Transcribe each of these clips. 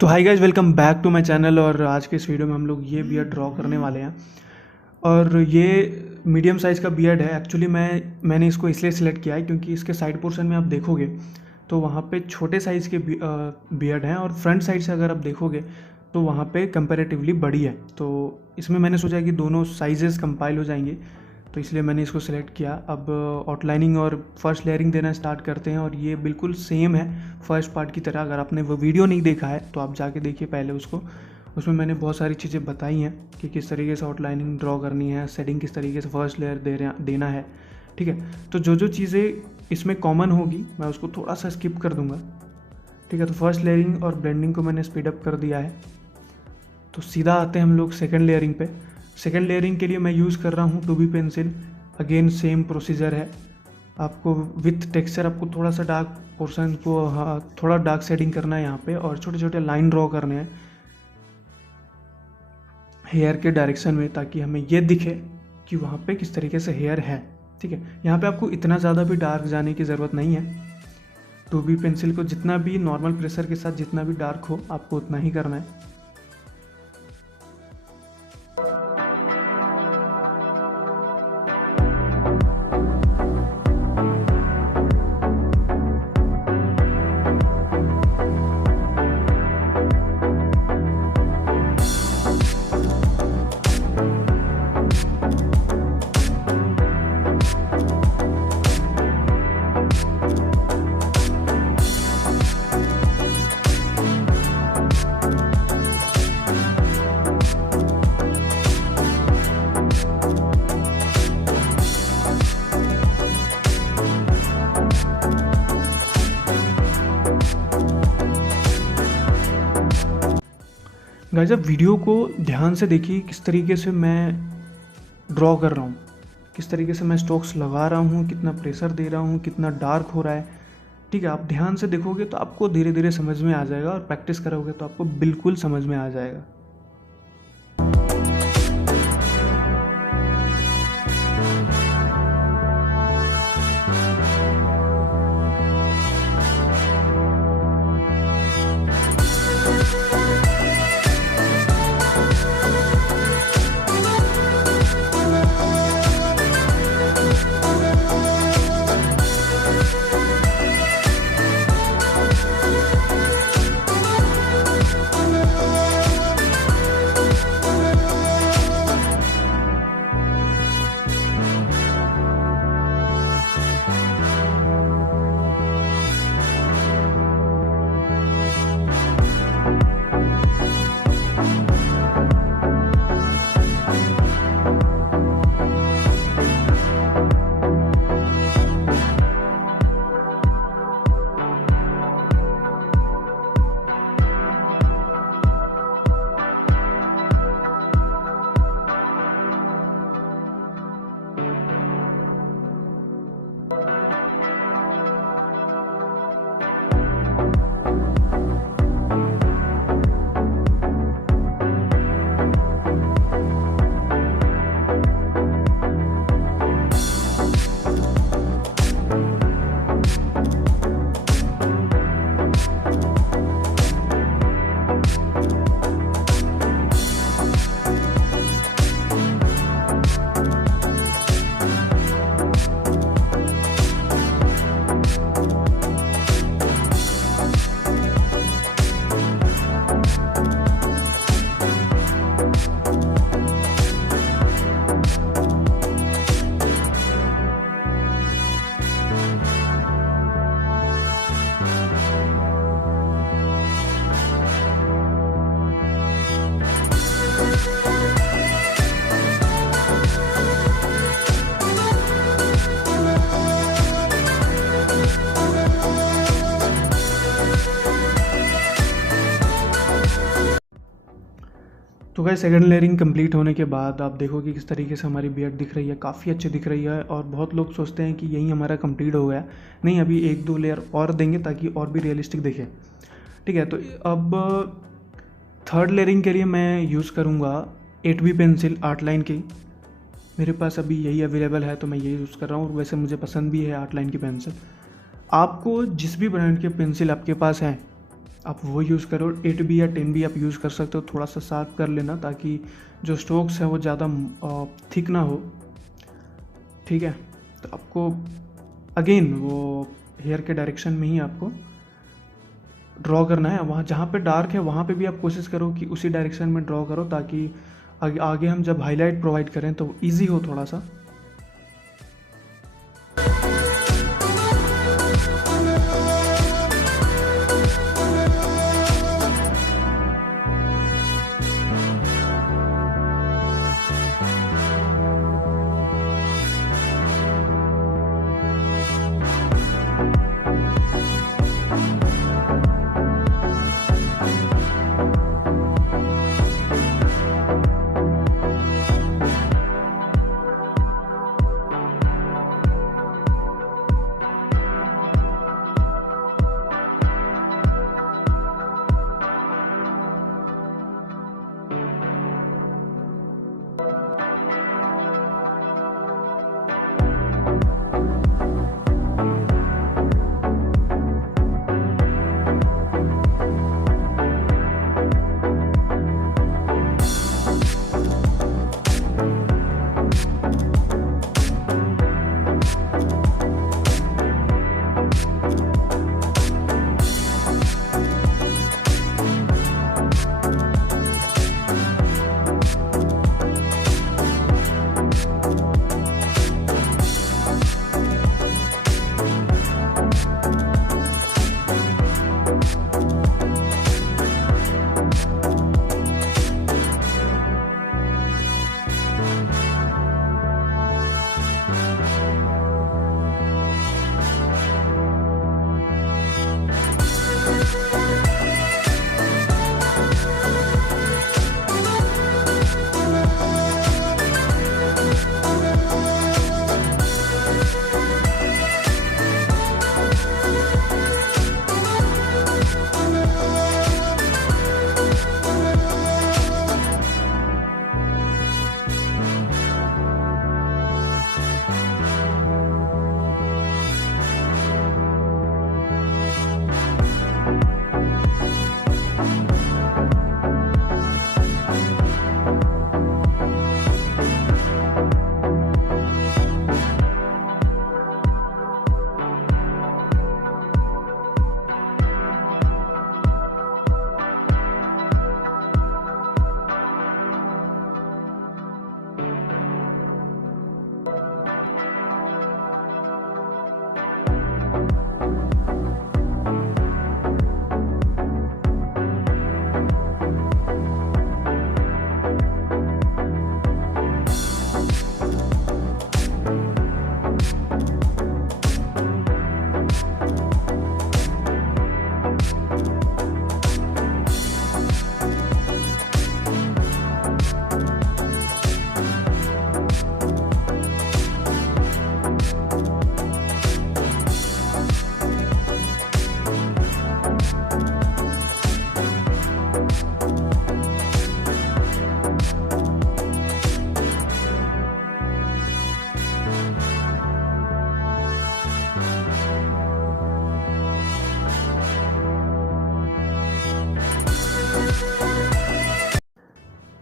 तो hi guys, welcome back to my channel. और आज के इस वीडियो में हम लोग ये बियर्ड ड्रॉ करने वाले हैं। और ये मीडियम साइज़ का बियर्ड है। एक्चुअली मैंने इसको इसलिए सिलेक्ट किया है क्योंकि इसके साइड पोर्शन में आप देखोगे तो वहाँ पे छोटे साइज़ के बियर्ड हैं, और फ्रंट साइड से अगर आप देखोगे तो वहाँ पे कंपैरेटिवली बड़ी है। तो इसमें मैंने सोचा कि दोनों साइजेस कंपाइल हो जाएंगे, तो इसलिए मैंने इसको सिलेक्ट किया। अब आउटलाइनिंग और फर्स्ट लेयरिंग देना स्टार्ट करते हैं। और ये बिल्कुल सेम है फर्स्ट पार्ट की तरह। अगर आपने वो वीडियो नहीं देखा है तो आप जाके देखिए पहले उसको। उसमें मैंने बहुत सारी चीज़ें बताई हैं कि किस तरीके से आउटलाइनिंग ड्रॉ करनी है, सेटिंग किस तरीके से फर्स्ट लेयर देना है। ठीक है, तो जो चीज़ें इसमें कॉमन होगी मैं उसको थोड़ा सा स्किप कर दूँगा। ठीक है, तो फर्स्ट लेयरिंग और ब्लेंडिंग को मैंने स्पीड अप कर दिया है। तो सीधा आते हैं हम लोग सेकेंड लेयरिंग पे। सेकेंड लेयरिंग के लिए मैं यूज़ कर रहा हूँ 2B pencil. Again same procedure है। आपको विथ टेक्सचर आपको थोड़ा सा डार्क पोर्शन को थोड़ा डार्क शेडिंग करना है यहाँ पे, और छोटे छोटे लाइन ड्रॉ करने हैं हेयर के डायरेक्शन में, ताकि हमें ये दिखे कि वहाँ पे किस तरीके से हेयर है। ठीक है, यहाँ पे आपको इतना ज़्यादा भी डार्क जाने की ज़रूरत नहीं है। 2B पेंसिल को जितना भी नॉर्मल प्रेशर के साथ जितना भी डार्क हो आपको उतना ही करना है। गाइस, अब वीडियो को ध्यान से देखिए किस तरीके से मैं ड्रॉ कर रहा हूँ, किस तरीके से मैं स्ट्रोक्स लगा रहा हूँ, कितना प्रेशर दे रहा हूँ, कितना डार्क हो रहा है। ठीक है, आप ध्यान से देखोगे तो आपको धीरे धीरे समझ में आ जाएगा, और प्रैक्टिस करोगे तो आपको बिल्कुल समझ में आ जाएगा। तो गाइस, सेकंड लेयरिंग कंप्लीट होने के बाद आप देखोगे किस तरीके से हमारी बियर्ड दिख रही है, काफ़ी अच्छी दिख रही है। और बहुत लोग सोचते हैं कि यही हमारा कंप्लीट हो गया। नहीं, अभी 1-2 लेयर और देंगे ताकि और भी रियलिस्टिक दिखे। ठीक है, तो अब थर्ड लेयरिंग के लिए मैं यूज़ करूँगा 8B पेंसिल आर्ट लाइन की। मेरे पास अभी यही अवेलेबल है तो मैं यही यूज़ कर रहा हूँ, और वैसे मुझे पसंद भी है आर्ट लाइन की पेंसिल। आपको जिस भी ब्रांड के पेंसिल आपके पास हैं आप वो यूज़ करो। 8B या 10B आप यूज़ कर सकते हो, थोड़ा सा शार्प कर लेना ताकि जो स्ट्रोक्स है वो ज़्यादा थिक ना हो, ठीक है। तो आपको अगेन वो हेयर के डायरेक्शन में ही आपको ड्रॉ करना है। वहाँ जहाँ पे डार्क है वहाँ पे भी आप कोशिश करो कि उसी डायरेक्शन में ड्रॉ करो, ताकि आगे हम जब हाईलाइट प्रोवाइड करें तो ईजी हो थोड़ा सा।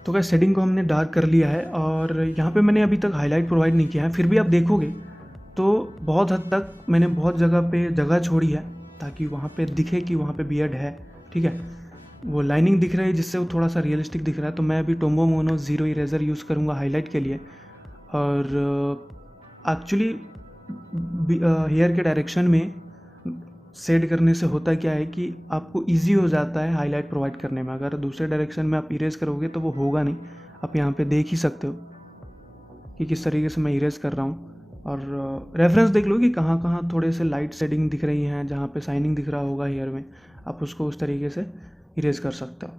तो क्या शेडिंग को हमने डार्क कर लिया है और यहाँ पे मैंने अभी तक हाईलाइट प्रोवाइड नहीं किया है। फिर भी आप देखोगे तो बहुत हद तक मैंने बहुत जगह पे जगह छोड़ी है ताकि वहाँ पे दिखे कि वहाँ पे बियर्ड है, ठीक है। वो लाइनिंग दिख रही है जिससे वो थोड़ा सा रियलिस्टिक दिख रहा है। तो मैं अभी टोम्बो मोनो 0 इरेज़र यूज़ करूँगा हाईलाइट के लिए। और एक्चुअली हेयर के डायरेक्शन में शेड करने से होता क्या है कि आपको इजी हो जाता है हाईलाइट प्रोवाइड करने में। अगर दूसरे डायरेक्शन में आप इरेज करोगे तो वो होगा नहीं। आप यहाँ पे देख ही सकते हो कि किस तरीके से मैं इरेज कर रहा हूँ। और रेफरेंस देख लो कि कहाँ कहाँ थोड़े से लाइट शेडिंग दिख रही हैं, जहाँ पे शाइनिंग दिख रहा होगा हेयर में, आप उसको उस तरीके से इरेज कर सकते हो।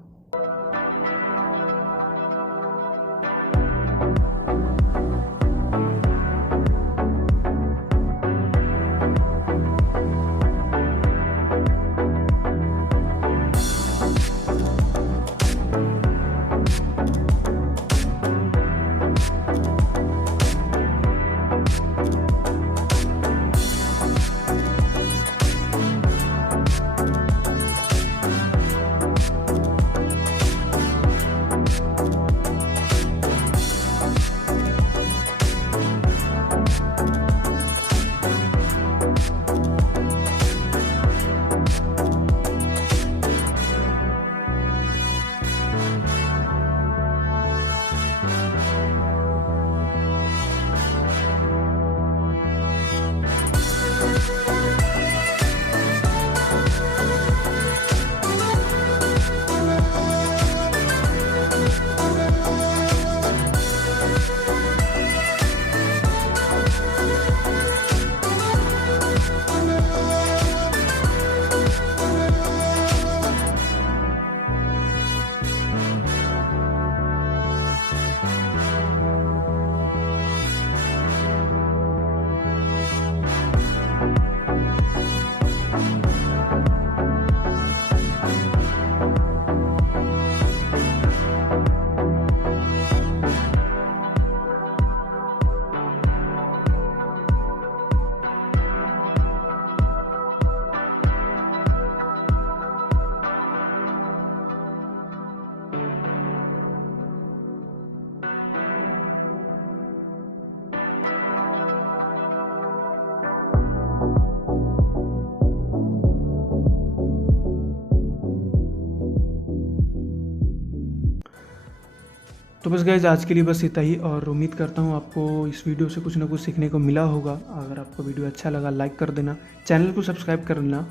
तो बस गाइज आज के लिए बस इतना ही, और उम्मीद करता हूँ आपको इस वीडियो से कुछ ना कुछ सीखने को मिला होगा। अगर आपको वीडियो अच्छा लगा लाइक कर देना, चैनल को सब्सक्राइब कर लेना,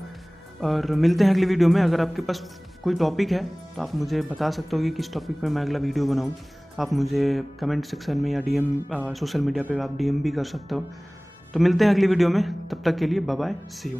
और मिलते हैं अगली वीडियो में। अगर आपके पास कोई टॉपिक है तो आप मुझे बता सकते हो कि किस टॉपिक पे मैं अगला वीडियो बनाऊँ। आप मुझे कमेंट सेक्शन में या DM सोशल मीडिया पे आप DM भी कर सकते हो। तो मिलते हैं अगली वीडियो में, तब तक के लिए बाय बाय, सी यू।